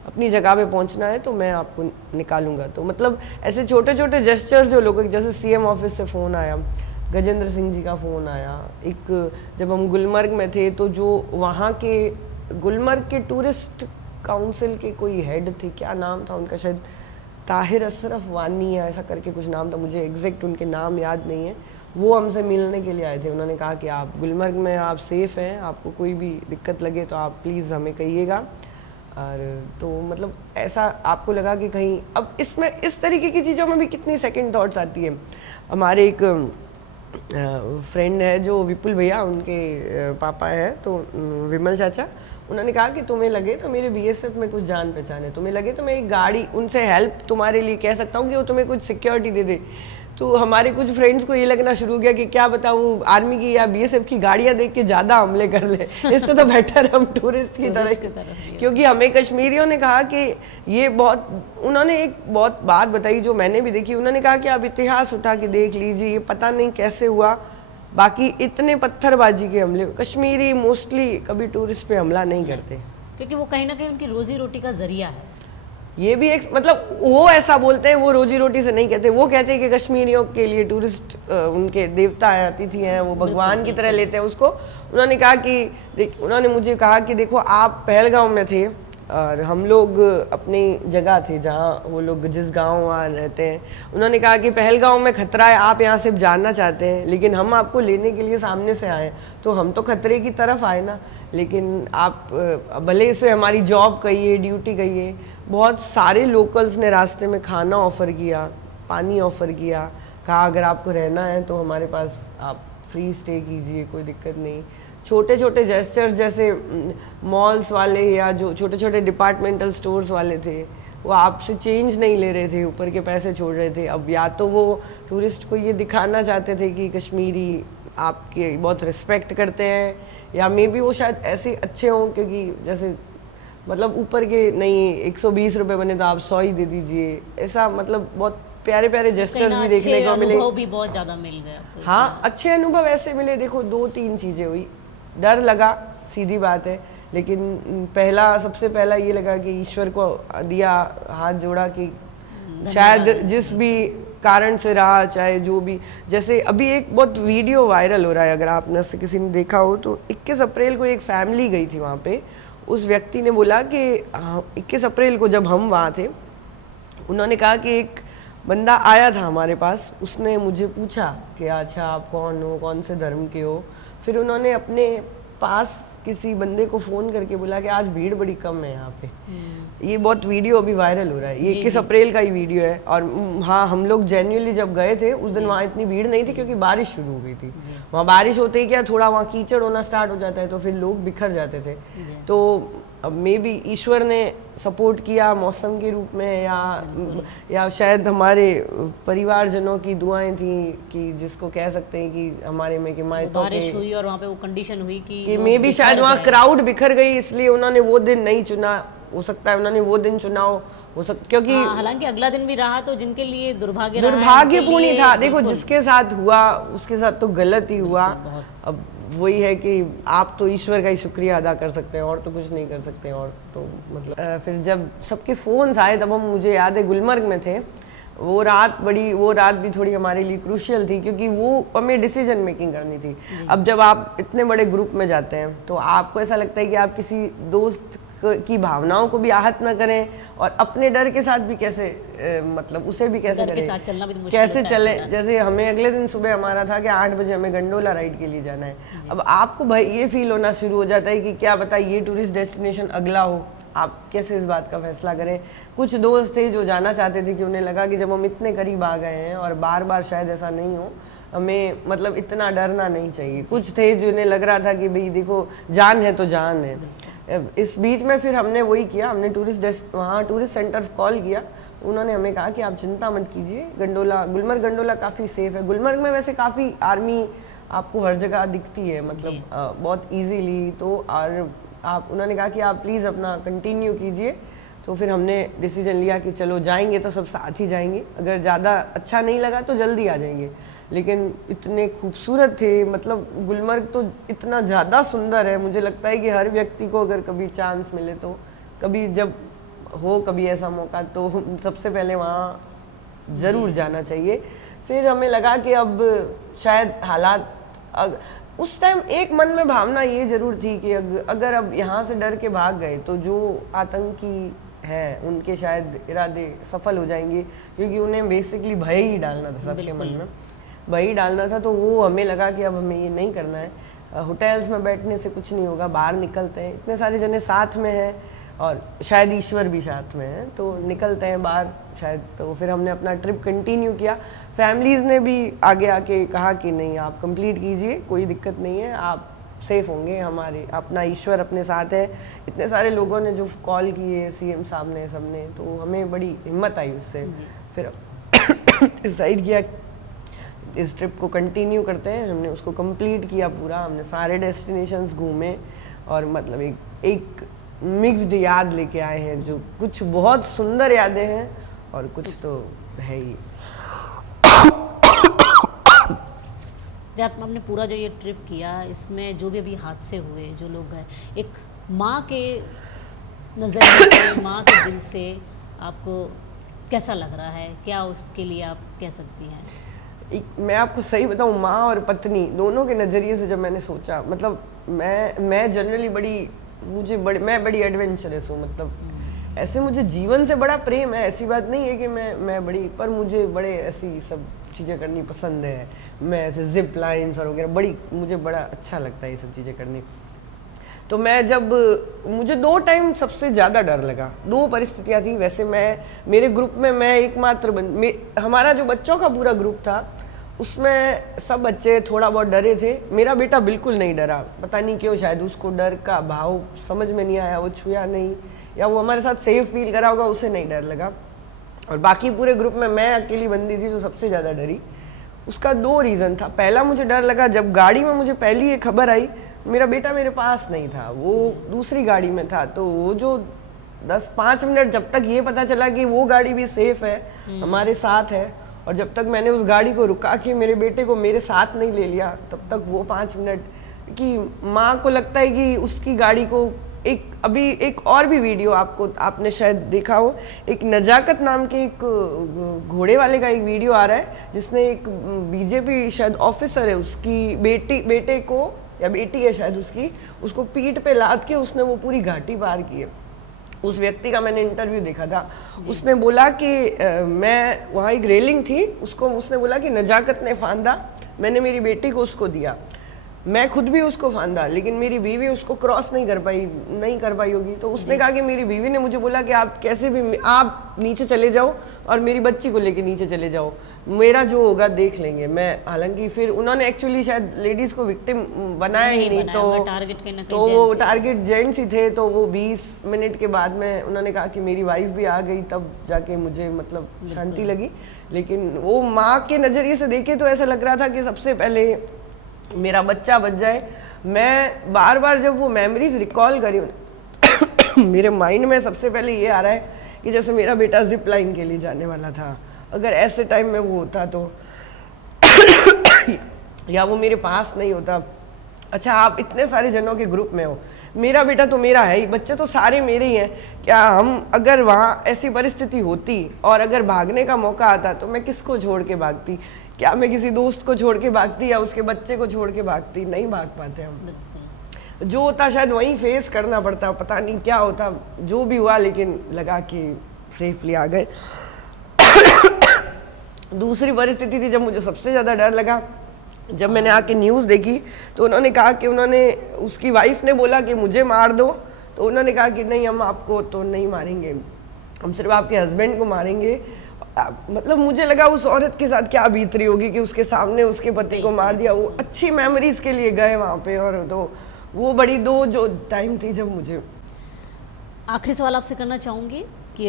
अपनी जगह पे पहुंचना है तो मैं आपको निकालूंगा। तो मतलब ऐसे छोटे छोटे जेस्चर्स जो लोगों, जैसे सीएम ऑफिस से फ़ोन आया, गजेंद्र सिंह जी का फ़ोन आया। एक जब हम गुलमर्ग में थे तो जो वहाँ के गुलमर्ग के टूरिस्ट काउंसिल के कोई हेड थे, क्या नाम था उनका, शायद ताहिर अशरफ वानी या ऐसा करके कुछ नाम था, मुझे एग्जैक्ट उनके नाम याद नहीं है। वो हमसे मिलने के लिए आए थे। उन्होंने कहा कि आप गुलमर्ग में आप सेफ़ हैं, आपको कोई भी दिक्कत लगे तो आप प्लीज़ हमें कहिएगा। और तो मतलब ऐसा आपको लगा कि कहीं अब इसमें इस तरीके की चीज़ों में भी कितनी सेकंड थॉट्स आती है। हमारे एक फ्रेंड है जो विपुल भैया, उनके पापा हैं, तो विमल चाचा, उन्होंने कहा कि तुम्हें लगे तो मेरे बीएसएफ में कुछ जान पहचान है, तुम्हें लगे तो मैं एक गाड़ी उनसे हेल्प तुम्हारे लिए कह सकता हूँ कि वो तुम्हें कुछ सिक्योरिटी दे दे। तो हमारे कुछ फ्रेंड्स को ये लगना शुरू हो गया कि क्या पता वो आर्मी की या बीएसएफ की गाड़ियां देख के ज़्यादा हमले कर ले, इससे तो बेटर हम टूरिस्ट की तरह। क्योंकि हमें कश्मीरियों ने कहा कि ये बहुत, उन्होंने एक बहुत बात बताई जो मैंने भी देखी। उन्होंने कहा कि आप इतिहास उठा के देख लीजिए, ये पता नहीं कैसे हुआ, बाकी इतने पत्थरबाजी के हमले, कश्मीरी मोस्टली कभी टूरिस्ट पे हमला नहीं करते, क्योंकि वो कहीं ना कहीं उनकी रोजी रोटी का जरिया है। ये भी एक मतलब वो ऐसा बोलते हैं, वो रोजी रोटी से नहीं कहते, वो कहते हैं कि कश्मीरियों के लिए टूरिस्ट उनके देवता हैं, अतिथि हैं, वो भगवान की तरह लेते हैं उसको। उन्होंने कहा कि उन्होंने मुझे कहा कि देखो आप पहलगाम में थे और हम लोग अपनी जगह थे जहाँ वो लोग जिस गांव वहाँ रहते हैं। उन्होंने कहा कि पहलगाम में खतरा है, आप यहाँ सिर्फ जानना चाहते हैं, लेकिन हम आपको लेने के लिए सामने से आए, तो हम तो खतरे की तरफ आए ना। लेकिन आप भले इसे हमारी जॉब कहिए, ड्यूटी कहिए, बहुत सारे लोकल्स ने रास्ते में खाना ऑफ़र किया, पानी ऑफ़र किया, कहा अगर आपको रहना है तो हमारे पास आप फ्री स्टे कीजिए, कोई दिक्कत नहीं। छोटे छोटे जेस्चर्स, जैसे मॉल्स वाले या जो छोटे छोटे डिपार्टमेंटल स्टोर्स वाले थे, वो आपसे चेंज नहीं ले रहे थे, ऊपर के पैसे छोड़ रहे थे। अब या तो वो टूरिस्ट को ये दिखाना चाहते थे कि कश्मीरी आपके बहुत रिस्पेक्ट करते हैं, या मे बी वो शायद ऐसे अच्छे हों, क्योंकि जैसे मतलब ऊपर के नहीं 120 रुपये बने तो आप 100 ही दे दीजिए, ऐसा मतलब बहुत प्यारे प्यारे जेस्चर्स भी देखने को मिले। अनुभव भी बहुत ज़्यादा मिल गया। हाँ, अच्छे अनुभव ऐसे मिले। देखो 2-3 चीज़ें हुई। डर लगा सीधी बात है, लेकिन सबसे पहला ये लगा कि ईश्वर को दिया, हाथ जोड़ा कि शायद जिस भी कारण से रहा, चाहे जो भी, जैसे अभी एक बहुत वीडियो वायरल हो रहा है, अगर आपने से किसी ने देखा हो तो 21 अप्रैल को एक फैमिली गई थी वहाँ पे। उस व्यक्ति ने बोला कि 21 अप्रैल को जब हम वहाँ थे, उन्होंने कहा कि एक बंदा आया था हमारे पास, उसने मुझे पूछा कि अच्छा आप कौन हो, कौन से धर्म के हो। फिर उन्होंने अपने पास किसी बंदे को फ़ोन करके बोला कि आज भीड़ बड़ी कम है यहाँ पे। ये बहुत वीडियो अभी वायरल हो रहा है, ये 21 अप्रैल का ही वीडियो है। और हाँ, हम लोग जेन्युइनली जब गए थे उस दिन वहाँ इतनी भीड़ नहीं थी, क्योंकि बारिश शुरू हो गई थी। वहाँ बारिश होते ही क्या थोड़ा वहाँ कीचड़ होना स्टार्ट हो जाता है, तो फिर लोग बिखर जाते थे। तो अब मे बी ईश्वर ने सपोर्ट किया मौसम के रूप में, या शायद हमारे परिवारजनों की दुआएं थी, कि जिसको कह सकते हैं कि हमारे में कि बारिश हुई और वहाँ पे वो कंडीशन हुई कि मे बी शायद वहाँ क्राउड बिखर गई, इसलिए उन्होंने वो दिन नहीं चुना। हो सकता है उन्होंने वो दिन चुना हो सकता, क्योंकि हालांकि अगला दिन भी रहा तो जिनके लिए दुर्भाग्यपूर्ण ही था। देखो, जिसके साथ हुआ उसके साथ तो गलत ही हुआ। अब वही है कि आप तो ईश्वर का ही शुक्रिया अदा कर सकते हैं, और तो कुछ नहीं कर सकते। और तो मतलब फिर जब सबके फोन्स आए, तब हम, मुझे याद है, गुलमर्ग में थे। वो रात भी थोड़ी हमारे लिए क्रूशियल थी, क्योंकि वो हमें डिसीजन मेकिंग करनी थी। अब जब आप इतने बड़े ग्रुप में जाते हैं तो आपको ऐसा लगता है कि आप किसी दोस्त की भावनाओं को भी आहत ना करें, और अपने डर के साथ भी कैसे मतलब उसे भी कैसे करें, कैसे चले। जैसे हमें अगले दिन सुबह हमारा था कि 8 बजे हमें गंडोला राइड के लिए जाना है। अब आपको भाई ये फील होना शुरू हो जाता है कि क्या पता ये टूरिस्ट डेस्टिनेशन अगला हो, आप कैसे इस बात का फैसला करें। कुछ दोस्त थे जो जाना चाहते थे, कि उन्हें लगा कि जब हम इतने करीब आ गए हैं, और बार बार शायद ऐसा नहीं हो, हमें मतलब इतना डरना नहीं चाहिए। कुछ थे जिन्हें लग रहा था कि भाई देखो, जान है तो जान है। इस बीच में फिर हमने वही किया, हमने वहाँ टूरिस्ट सेंटर कॉल किया। उन्होंने हमें कहा कि आप चिंता मत कीजिए, गुलमर्ग गंडोला काफ़ी सेफ़ है। गुलमर्ग में वैसे काफ़ी आर्मी आपको हर जगह दिखती है, मतलब बहुत इजीली। तो और उन्होंने कहा कि आप प्लीज़ अपना कंटिन्यू कीजिए। तो फिर हमने डिसीजन लिया कि चलो जाएंगे तो सब साथ ही जाएंगे, अगर ज़्यादा अच्छा नहीं लगा तो जल्दी आ जाएंगे। लेकिन इतने खूबसूरत थे, मतलब गुलमर्ग तो इतना ज़्यादा सुंदर है। मुझे लगता है कि हर व्यक्ति को अगर कभी चांस मिले तो, कभी ऐसा मौका, तो सबसे पहले वहाँ ज़रूर जाना चाहिए। फिर हमें लगा कि अब शायद हालात, उस टाइम एक मन में भावना ये जरूर थी कि अगर अब यहाँ से डर के भाग गए तो जो आतंकी हैं उनके शायद इरादे सफल हो जाएंगे, क्योंकि उन्हें बेसिकली भय ही डालना था, सबके मन में भय ही डालना था। तो वो हमें लगा कि अब हमें ये नहीं करना है। होटल्स में बैठने से कुछ नहीं होगा, बाहर निकलते हैं, इतने सारे जने साथ में हैं और शायद ईश्वर भी साथ में है, तो निकलते हैं बाहर शायद। तो फिर हमने अपना ट्रिप कंटिन्यू किया। फैमिलीज़ ने भी आगे आके कहा कि नहीं, आप कंप्लीट कीजिए, कोई दिक्कत नहीं है, आप सेफ होंगे, हमारे अपना ईश्वर अपने साथ है। इतने सारे लोगों ने जो कॉल किए, सीएम साहब ने, सबने, तो हमें बड़ी हिम्मत आई उससे। फिर डिसाइड किया इस ट्रिप को कंटिन्यू करते हैं। हमने उसको कंप्लीट किया पूरा, हमने सारे डेस्टिनेशंस घूमे, और मतलब एक मिक्स्ड याद लेके आए हैं, जो कुछ बहुत सुंदर यादें हैं और कुछ तो है ही। जब आपने पूरा जो ये ट्रिप किया, इसमें जो भी अभी हादसे हुए, जो लोग गए, एक माँ के नज़रिए, माँ के दिल से आपको कैसा लग रहा है? क्या उसके लिए आप कह सकती हैं? मैं आपको सही बताऊँ, माँ और पत्नी दोनों के नज़रिए से जब मैंने सोचा, मतलब मैं जनरली मैं बड़ी एडवेंचरस हूँ। मतलब ऐसे मुझे जीवन से बड़ा प्रेम है, ऐसी बात नहीं है कि मैं बड़ी, पर मुझे बड़े ऐसी सब चीज़ें करनी पसंद है। मैं ऐसे जिप लाइन्स और वगैरह मुझे बड़ा अच्छा लगता है ये सब चीज़ें करनी। तो मुझे 2 टाइम सबसे ज़्यादा डर लगा, 2 परिस्थितियाँ थी। वैसे मेरे ग्रुप में मैं एकमात्र हमारा जो बच्चों का पूरा ग्रुप था, उसमें सब बच्चे थोड़ा बहुत डरे थे। मेरा बेटा बिल्कुल नहीं डरा, पता नहीं क्यों, शायद उसको डर का भाव समझ में नहीं आया, वो छुआ नहीं, या वो हमारे साथ सेफ फील करा होगा, उसे नहीं डर लगा। और बाकी पूरे ग्रुप में मैं अकेली बंदी थी जो सबसे ज़्यादा डरी। उसका 2 रीज़न था। पहला, मुझे डर लगा जब गाड़ी में मुझे पहली ये खबर आई, मेरा बेटा मेरे पास नहीं था, वो दूसरी गाड़ी में था। तो वो जो 10-5 मिनट जब तक ये पता चला कि वो गाड़ी भी सेफ है, हमारे साथ है, और जब तक मैंने उस गाड़ी को रुका के मेरे बेटे को मेरे साथ नहीं ले लिया, तब तक वो 5 मिनट कि माँ को लगता है कि उसकी गाड़ी को अभी एक और भी वीडियो आपने शायद देखा हो, एक नजाकत नाम के एक घोड़े वाले का एक वीडियो आ रहा है जिसने एक बीजेपी शायद ऑफिसर है, उसकी बेटे को या बेटी है शायद उसको पीठ पे लाद के उसने वो पूरी घाटी पार की है। उस व्यक्ति का मैंने इंटरव्यू देखा था, उसने बोला कि मैं वहाँ एक रेलिंग थी, उसने बोला कि नजाकत ने फांदा, मैंने मेरी बेटी को उसको दिया, मैं खुद भी उसको फांदा, लेकिन मेरी बीवी उसको क्रॉस नहीं कर पाई होगी। तो उसने कहा कि मेरी बीवी ने मुझे बोला कि आप कैसे भी आप नीचे चले जाओ और मेरी बच्ची को लेके नीचे चले जाओ, मेरा जो होगा देख लेंगे। मैं हालांकि फिर उन्होंने एक्चुअली शायद लेडीज को विक्टिम बनाया ही नहीं, तो वो टारगेट जेंट्स ही थे। तो वो 20 मिनट के बाद में उन्होंने कहा कि मेरी वाइफ भी आ गई, तब जाके मुझे मतलब शांति लगी। लेकिन वो माँ के नज़रिए से देखे तो ऐसा लग रहा था कि सबसे पहले मेरा बच्चा बच जाए। मैं बार बार जब वो मेमोरीज रिकॉल करी मेरे माइंड में सबसे पहले ये आ रहा है कि जैसे मेरा बेटा जिप लाइन के लिए जाने वाला था, अगर ऐसे टाइम में वो होता तो या वो मेरे पास नहीं होता। अच्छा, आप इतने सारे जनों के ग्रुप में हो, मेरा बेटा तो मेरा है ही, बच्चे तो सारे मेरे ही हैं। क्या हम अगर वहाँ ऐसी परिस्थिति होती और अगर भागने का मौका आता तो मैं किसको छोड़ के भागती? क्या मैं किसी दोस्त को छोड़ के भागती या उसके बच्चे को छोड़ के भागती? नहीं भाग पाते हम। जो होता शायद वहीं फेस करना पड़ता, पता नहीं क्या होता, जो भी हुआ, लेकिन लगा कि सेफली आ गए। दूसरी परिस्थिति थी जब मुझे सबसे ज़्यादा डर लगा, जब मैंने आके न्यूज़ देखी तो उन्होंने कहा कि उसकी वाइफ ने बोला कि मुझे मार दो, तो उन्होंने कहा कि नहीं, हम आपको तो नहीं मारेंगे, हम सिर्फ आपके हस्बैंड को मारेंगे। मतलब मुझे लगा उस औरत के साथ क्या बीत रही होगी कि उसके सामने उसके पति को मार दिया। वो अच्छी मेमोरीज के लिए गए वहाँ पे, और तो वो बड़ी दो जो टाइम थी जब मुझे। आखिरी सवाल आपसे करना चाहूँगी कि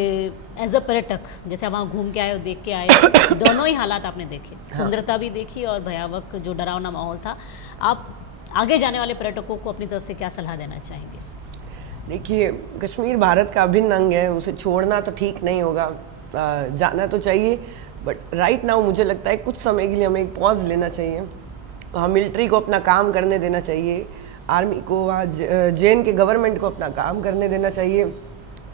एज अ पर्यटक, जैसे आप वहाँ घूम के आए हो, देख के आए, दोनों ही हालात आपने देखे, सुंदरता भी देखी और भयावह जो डरावना माहौल था। आप आगे जाने वाले पर्यटकों को अपनी तरफ से क्या सलाह देना चाहेंगे? देखिए, कश्मीर भारत का अभिन्न अंग है, उसे छोड़ना तो ठीक नहीं होगा, जाना तो चाहिए, बट राइट नाउ मुझे लगता है कुछ समय के लिए हमें एक पॉज लेना चाहिए। वहाँ मिलिट्री को अपना काम करने देना चाहिए, आर्मी को, वहाँ जेएन के गवर्नमेंट को अपना काम करने देना चाहिए।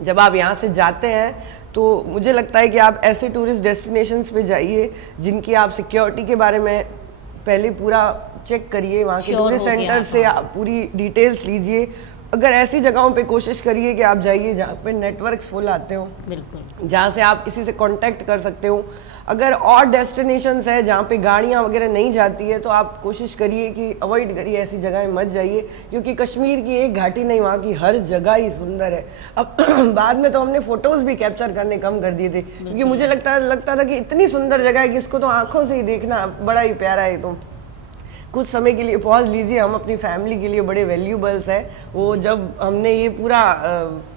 जब आप यहाँ से जाते हैं तो मुझे लगता है कि आप ऐसे टूरिस्ट डेस्टिनेशंस पे जाइए जिनकी आप सिक्योरिटी के बारे में पहले पूरा चेक करिए, वहाँ के टूरिस्ट सेंटर से आप पूरी डिटेल्स लीजिए। अगर ऐसी जगहों पे कोशिश करिए कि आप जाइए जहाँ पे नेटवर्क्स फुल आते हो, बिल्कुल, जहाँ से आप किसी से कांटेक्ट कर सकते हो। अगर और डेस्टिनेशंस है जहाँ पे गाड़ियाँ वगैरह नहीं जाती है तो आप कोशिश करिए कि अवॉइड करिए, ऐसी जगह मत जाइए, क्योंकि कश्मीर की एक घाटी नहीं, वहाँ की हर जगह ही सुंदर है। अब बाद में तो हमने फ़ोटोज़ भी कैप्चर करने कम कर दिए थे, क्योंकि मुझे लगता था कि इतनी सुंदर जगह है कि इसको तो आँखों से ही देखना बड़ा ही प्यारा है। तो कुछ समय के लिए पॉज लीजिए, हम अपनी फैमिली के लिए बड़े वैल्यूबल्स हैं। वो जब हमने ये पूरा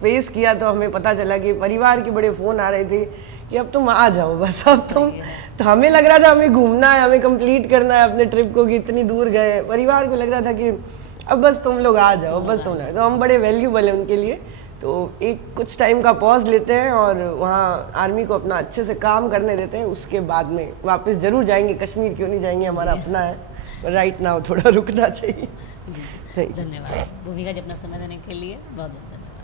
फेस किया तो हमें पता चला कि परिवार के बड़े फ़ोन आ रहे थे कि अब तुम आ जाओ बस, अब तुम, तो हमें लग रहा था हमें घूमना है, हमें कंप्लीट करना है अपने ट्रिप को कि इतनी दूर गए। परिवार को लग रहा था कि अब बस तुम लोग आ जाओ, बस तुम लोग, तो हम बड़े वैल्यूबल हैं उनके लिए। तो एक कुछ टाइम का पॉज लेते हैं और वहाँ आर्मी को अपना अच्छे से काम करने देते हैं, उसके बाद में वापस ज़रूर जाएंगे। कश्मीर क्यों नहीं जाएंगे, हमारा अपना है, राइट नाउ थोड़ा रुकना चाहिए। धन्यवाद भूमिका जी, अपना समय देने के लिए बहुत बहुत धन्यवाद।